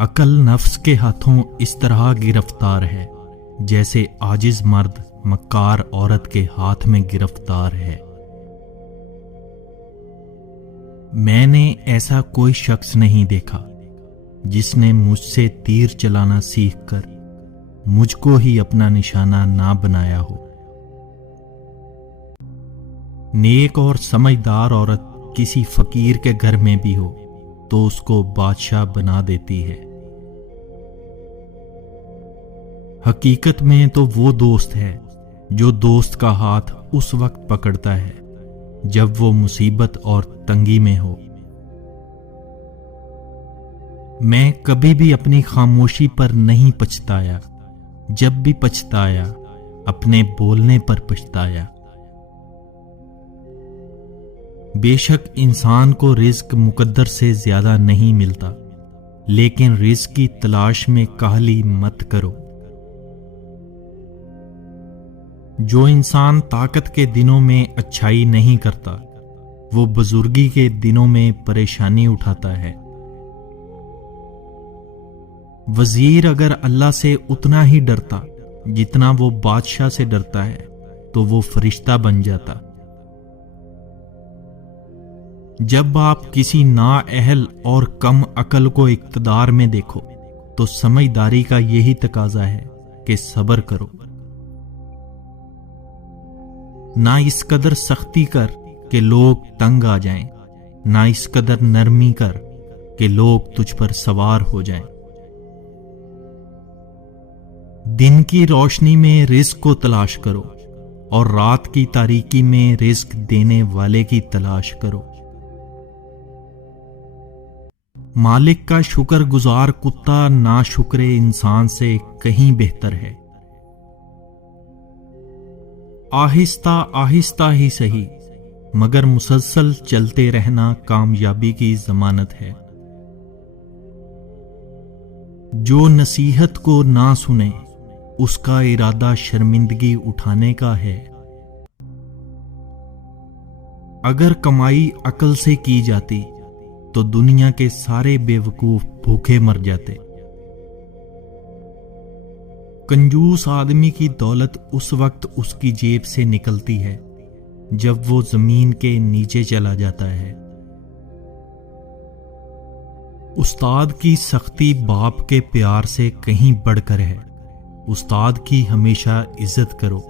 عقل نفس کے ہاتھوں اس طرح گرفتار ہے جیسے عاجز مرد مکار عورت کے ہاتھ میں گرفتار ہے۔ میں نے ایسا کوئی شخص نہیں دیکھا جس نے مجھ سے تیر چلانا سیکھ کر مجھ کو ہی اپنا نشانہ نہ بنایا ہو۔ نیک اور سمجھدار عورت کسی فقیر کے گھر میں بھی ہو تو اس کو بادشاہ بنا دیتی ہے۔ حقیقت میں تو وہ دوست ہے جو دوست کا ہاتھ اس وقت پکڑتا ہے جب وہ مصیبت اور تنگی میں ہو۔ میں کبھی بھی اپنی خاموشی پر نہیں پچھتایا، جب بھی پچھتایا اپنے بولنے پر پچھتایا۔ بے شک انسان کو رزق مقدر سے زیادہ نہیں ملتا، لیکن رزق کی تلاش میں کاہلی مت کرو۔ جو انسان طاقت کے دنوں میں اچھائی نہیں کرتا وہ بزرگی کے دنوں میں پریشانی اٹھاتا ہے۔ وزیر اگر اللہ سے اتنا ہی ڈرتا جتنا وہ بادشاہ سے ڈرتا ہے تو وہ فرشتہ بن جاتا۔ جب آپ کسی نااہل اور کم عقل کو اقتدار میں دیکھو تو سمجھداری کا یہی تقاضا ہے کہ صبر کرو۔ نہ اس قدر سختی کر کہ لوگ تنگ آ جائیں، نہ اس قدر نرمی کر کہ لوگ تجھ پر سوار ہو جائیں۔ دن کی روشنی میں رزق کو تلاش کرو اور رات کی تاریکی میں رزق دینے والے کی تلاش کرو۔ مالک کا شکر گزار کتا ناشکر انسان سے کہیں بہتر ہے۔ آہستہ آہستہ ہی صحیح مگر مسلسل چلتے رہنا کامیابی کی ضمانت ہے۔ جو نصیحت کو نہ سنے اس کا ارادہ شرمندگی اٹھانے کا ہے۔ اگر کمائی عقل سے کی جاتی تو دنیا کے سارے بے وقوف بھوکے مر جاتے۔ کنجوس آدمی کی دولت اس وقت اس کی جیب سے نکلتی ہے جب وہ زمین کے نیچے چلا جاتا ہے۔ استاد کی سختی باپ کے پیار سے کہیں بڑھ کر ہے۔ استاد کی ہمیشہ عزت کرو،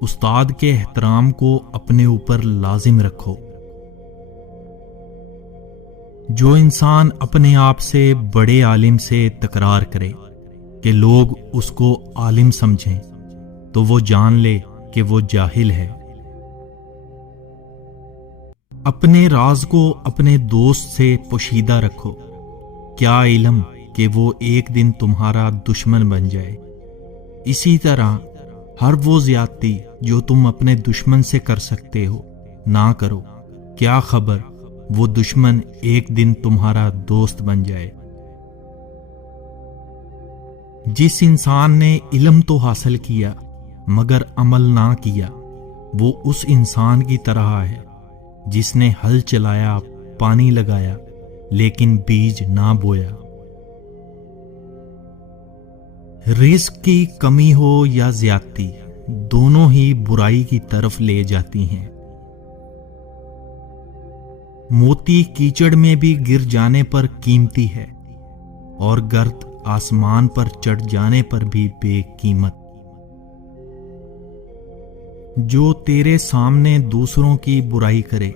استاد کے احترام کو اپنے اوپر لازم رکھو۔ جو انسان اپنے آپ سے بڑے عالم سے تکرار کرے کہ لوگ اس کو عالم سمجھیں تو وہ جان لے کہ وہ جاہل ہے۔ اپنے راز کو اپنے دوست سے پوشیدہ رکھو، کیا علم کہ وہ ایک دن تمہارا دشمن بن جائے۔ اسی طرح ہر وہ زیادتی جو تم اپنے دشمن سے کر سکتے ہو نہ کرو، کیا خبر وہ دشمن ایک دن تمہارا دوست بن جائے۔ جس انسان نے علم تو حاصل کیا مگر عمل نہ کیا وہ اس انسان کی طرح ہے جس نے ہل چلایا، پانی لگایا لیکن بیج نہ بویا۔ رزق کی کمی ہو یا زیادتی دونوں ہی برائی کی طرف لے جاتی ہیں۔ موتی کیچڑ میں بھی گر جانے پر قیمتی ہے اور گرد آسمان پر چڑھ جانے پر بھی بے قیمت۔ جو تیرے سامنے دوسروں کی برائی کرے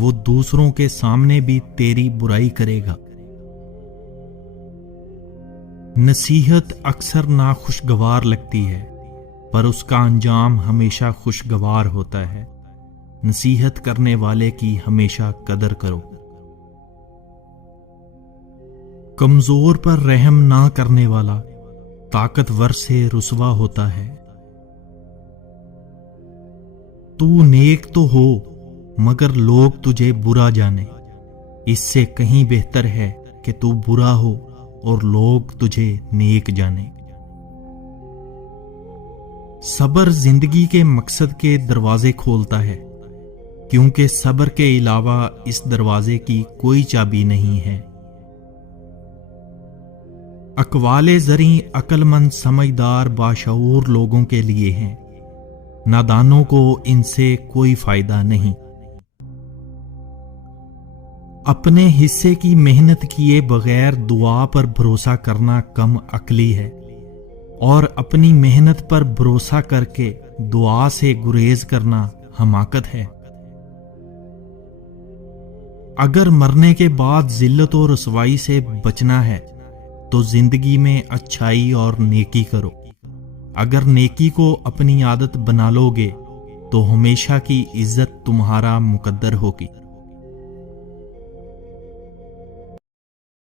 وہ دوسروں کے سامنے بھی تیری برائی کرے گا۔ نصیحت اکثر ناخوشگوار لگتی ہے پر اس کا انجام ہمیشہ خوشگوار ہوتا ہے۔ نصیحت کرنے والے کی ہمیشہ قدر کرو۔ کمزور پر رحم نہ کرنے والا طاقتور سے رسوا ہوتا ہے۔ تو نیک تو ہو مگر لوگ تجھے برا جانے، اس سے کہیں بہتر ہے کہ تو برا ہو اور لوگ تجھے نیک جانے۔ صبر زندگی کے مقصد کے دروازے کھولتا ہے، کیونکہ صبر کے علاوہ اس دروازے کی کوئی چابی نہیں ہے۔ اقوال زریں عقل مند سمجھدار باشعور لوگوں کے لیے ہیں، نادانوں کو ان سے کوئی فائدہ نہیں۔ اپنے حصے کی محنت کیے بغیر دعا پر بھروسہ کرنا کم عقلی ہے، اور اپنی محنت پر بھروسہ کر کے دعا سے گریز کرنا حماقت ہے۔ اگر مرنے کے بعد ذلت و رسوائی سے بچنا ہے تو زندگی میں اچھائی اور نیکی کرو۔ اگر نیکی کو اپنی عادت بنا لو گے تو ہمیشہ کی عزت تمہارا مقدر ہوگی۔